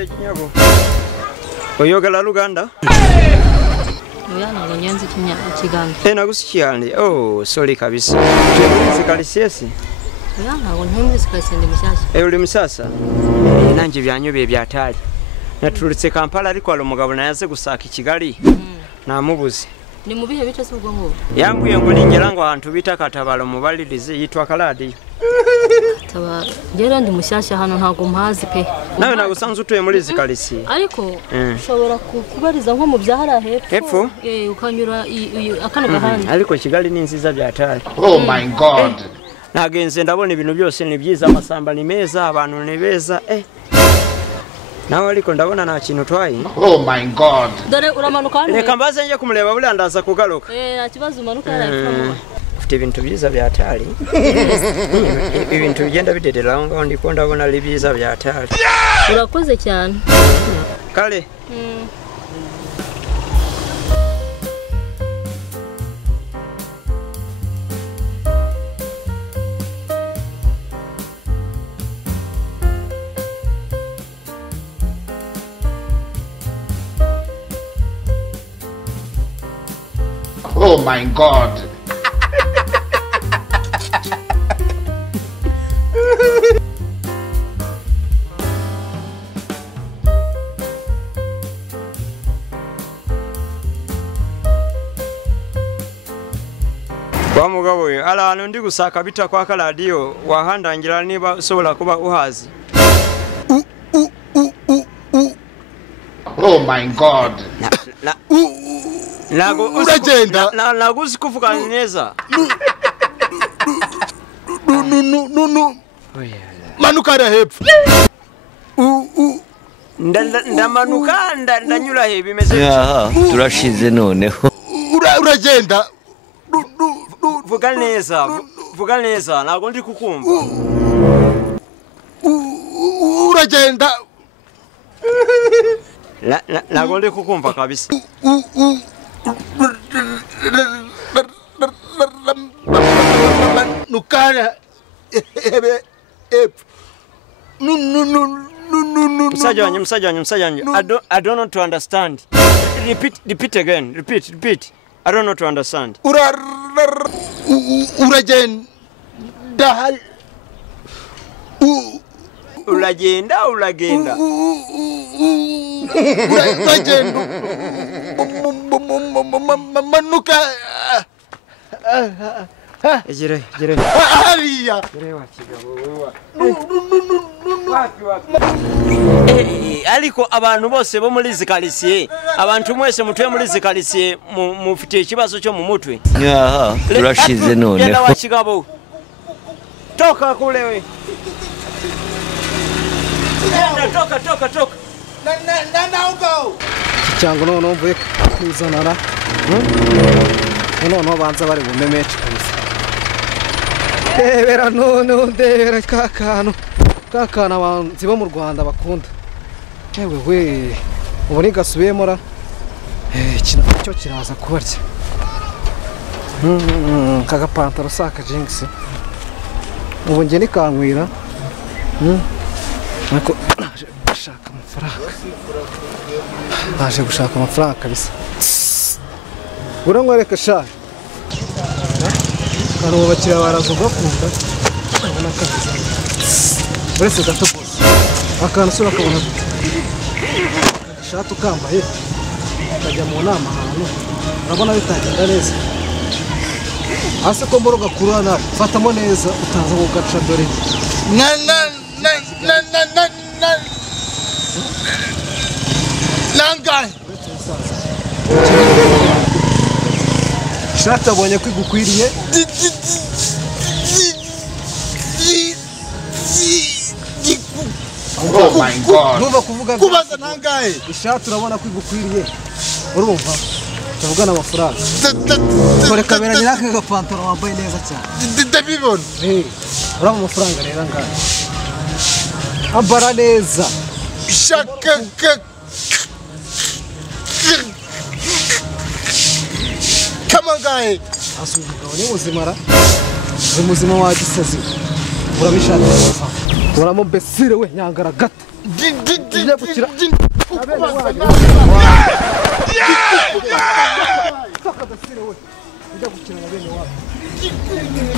Kale kinyabo. Oyogala Luganda? Oyana ngonyenzi Kiganda. Nagusikyande. Oh, sorry kabisa. Tulizi kalisesi. Oyana ngonyenzi kalisende musasa. Uli musasa? Nanje byanyobe byatali. Natulutse Kampala ariko alomugabo nayaze gusaka Kigali. Namubuze. Ni mubihe bice subwo ngo. Yambuye ngo ningera ngo ahantu bita Katabalo mubalirize yitwa Karadio. Tabara. Ngera ndi mushasha hano ntago mpazi pe. Nawe nagusanze utuye muri zikalisi. Ariko ushobora kubariza nko mu byahara hepfo. Ukanyura akano gahanda. Ariko Kigali ni nziza byatali. Oh my god. Nagenze ndabona ibintu byose ni byiza amasamba ni meza abantu ni beza nawe ariko ndabona nta kintu twaye. Oh my god. Dore uramanuka hano. Reka mbaze nje kumureba buri andaza kugaruka. Akibazo umanuka yarafamo. Ufite ibintu byiza byatali. Ibintu bigenda bidedera ngo ndiko ndabona ari byiza byatali. Urakoze cyane. Kale. Oh my god. Kwa mugabo we ala ano ndi gusaka bita kwa Karadio wahandangira niba sobola kuba uhazi. Oh my god. Nago uragenda naguzi kuvuga neza. No. Manuka ra hepfo. Ndamanuka ndanyura he bimeze. Turashize noneho. Uragenda. Vuga neza nago ndi kukumva. Uragenda. Nago ndi kukumva kabisa. Nukara Musajanya. I don't know to understand. Repeat again. Repeat. I don't know to understand. Uragenda. Ulagenda. Uragenda. Manuka. Jire. Hariya. Aliko abantu bose bo muri zikalisiye abantu mwese mutwe muri zikalisiye mufite ikibazo cyo mu mutwe. Turashize none. Yenda wakigabo. Toka kule we. Toka. Na ugo. Cyango none mvuye kuzanara. None banza bari bumemeche kabisa. Bera none ndera kakana abanzi bo mu Rwanda bakunda. Ewe we uboni gasubiyemo ra. Cyo kiraza kubarya. Kaga pantaro saka jinx. Ubu nge nikankwira. Nako shaka amafaranga. Naje gushaka amafaranga kabisa. Urangwereka sha. Kano bakira baravuga kunda. Ubona kabisa. Uretse gato bose. Akana sura kabona. Shatu kambaye. Kajya mu nama hano. Urabona bitagenda neza. Ase ko mboroga kurana fatamo neza utaza kugaca dore. Nangai. Shata abonye kwigukwiriye. Oh my god. Nuva kuvuga kubaza nangaye. Ishati urabona kwigukwiriye. Urumva? Tavugana amafaranga. Kore kamera nyirake ga pantaro wambaye neza cyane. Ndabibona. Uraba amafaranga rero ngaye. Ambara neza. Shaka. Kamangaye. Asubiga ni muzimara. Muzima wa gisazi. Urabishaka. Uramo besire we nyangara gata. ujya gukira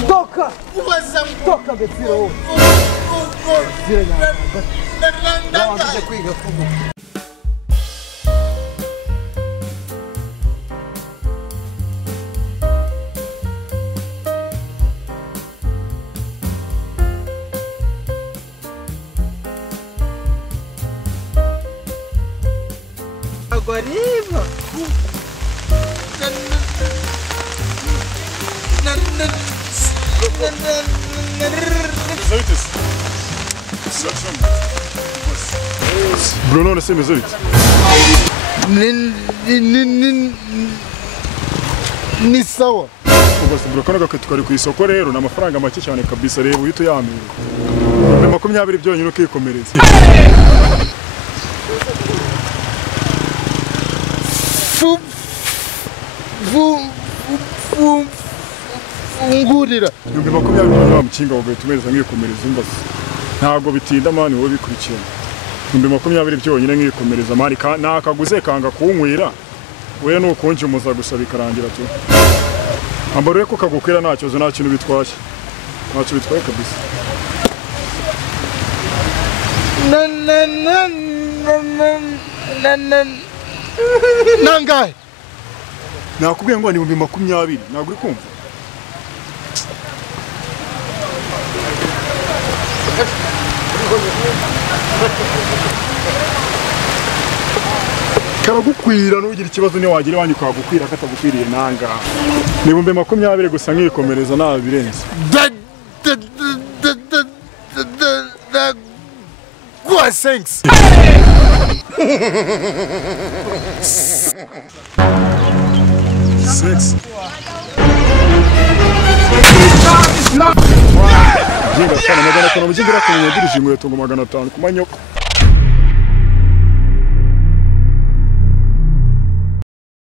toka toka Betsiro wowe ujya kwiga kuvuga Guariba. Bruno nasema vizuri. Ni sawa. Basi bro kana gakatwari ku isoko rero n'amafaranga make cyane kabisa rero uhita yamira. 20 byonyine ukikomereza. Ngurira 20 wamukinga ugaitumereza nkikomereza imbasi ntago bitinda mani wowe bikurikirana 20 byonyine nkikomereza mani nakaguze kanga kunkwira we nukonje umuza gusaba ikarangira tu ambaro ko kagukwira ntacyo zo nta kintu bitwaje ntacyo bitwaye kabisa nangaye nakubwiye ngo ni 20 ntabwo uri kumva karagukwira nugira ikibazo ni wagira wanyu kwagukwira katagukwiriye nanga ni 20 gusa nkikomereza nta birenze Quoi, thanks. Six. Jinga sana magana 5 mujingira ko nyadirije inkweto ngo 500 ku manyoko.